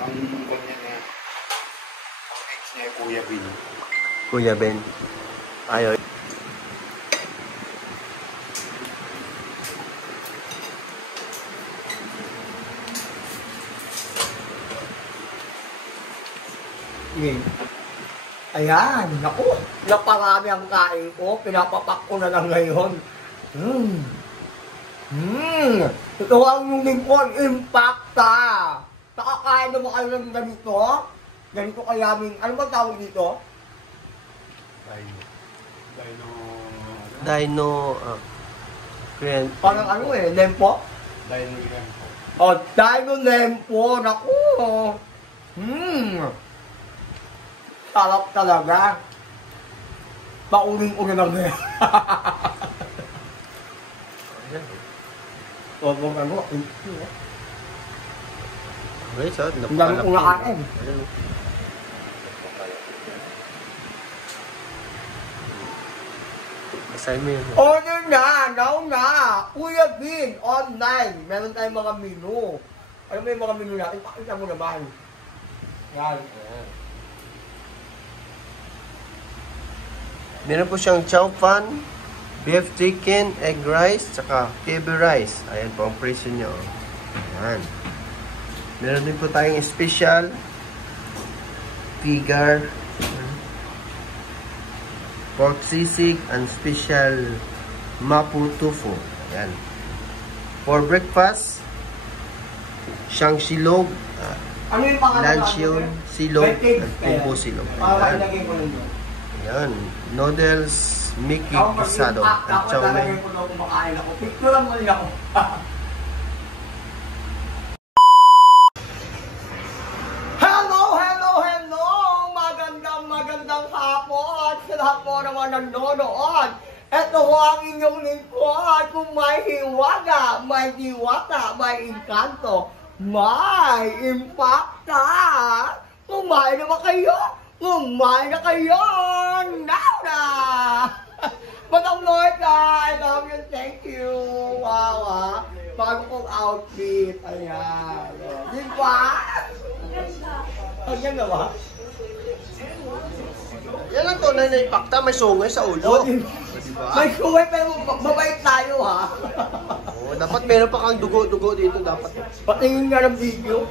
Ang kanya niya, ang ex niya ay Kuya Ben. Kuya Ben. Ayaw. Ayan, naku, naparami ang kain ko, pinapapak ko na lang ngayon. Ito ang yung lingkod, Impacta. Nakakain na ba kayo ng ganito? Ganito kayaming, ano ba tawag dito? Dino. Parang ano lempo? Dino Lempo. Oh, Dino Lempo, naku. Sarap talaga. Pauling-uling lang ngayon. Huwag mong ano, Okay, so, ang dami kong nakain. Basahin mo yun. Order na, now na. Kuya Bin, online. Meron tayong mga menu. Ano ba yung mga menu natin? Pakita mo naman. Yan. Meron po siyang chow fan, beef chicken, egg rice, saka KB rice. Ayan po ang presyo niya. Ayan. Meron din po tayong special figar, pork sisig, and special mapo tofu. Ayan. For breakfast, siyang silog, Ano yung pangalan? lansyon, silog, and tubo silog. Para Ayan. ilagay ko ninyo. Ayan. Noodles, Mickey Pisado, at chow mein. Ako daw kumakain ako. Picturean mo niya ako. Hello! Magandang hapon sa lahat po naman nanonood. Ito ho ang inyong lingkod. Kung may hiwaga, may diwata, may engkanto, may impacta. Kumain na ba kayo? Kumain na kayo! Now na! Madam Lorca, I love you, thank you! Wow, bago kong outfit. Ayan. Di ba? Ang ganda ba? Yan ang tunay na impacta, may sungay sa ulo. Diba? May suway pero mabait tayo ha. Oh, dapat meron pa kang dugo-dugo dito dapat. Patingin nga ng video.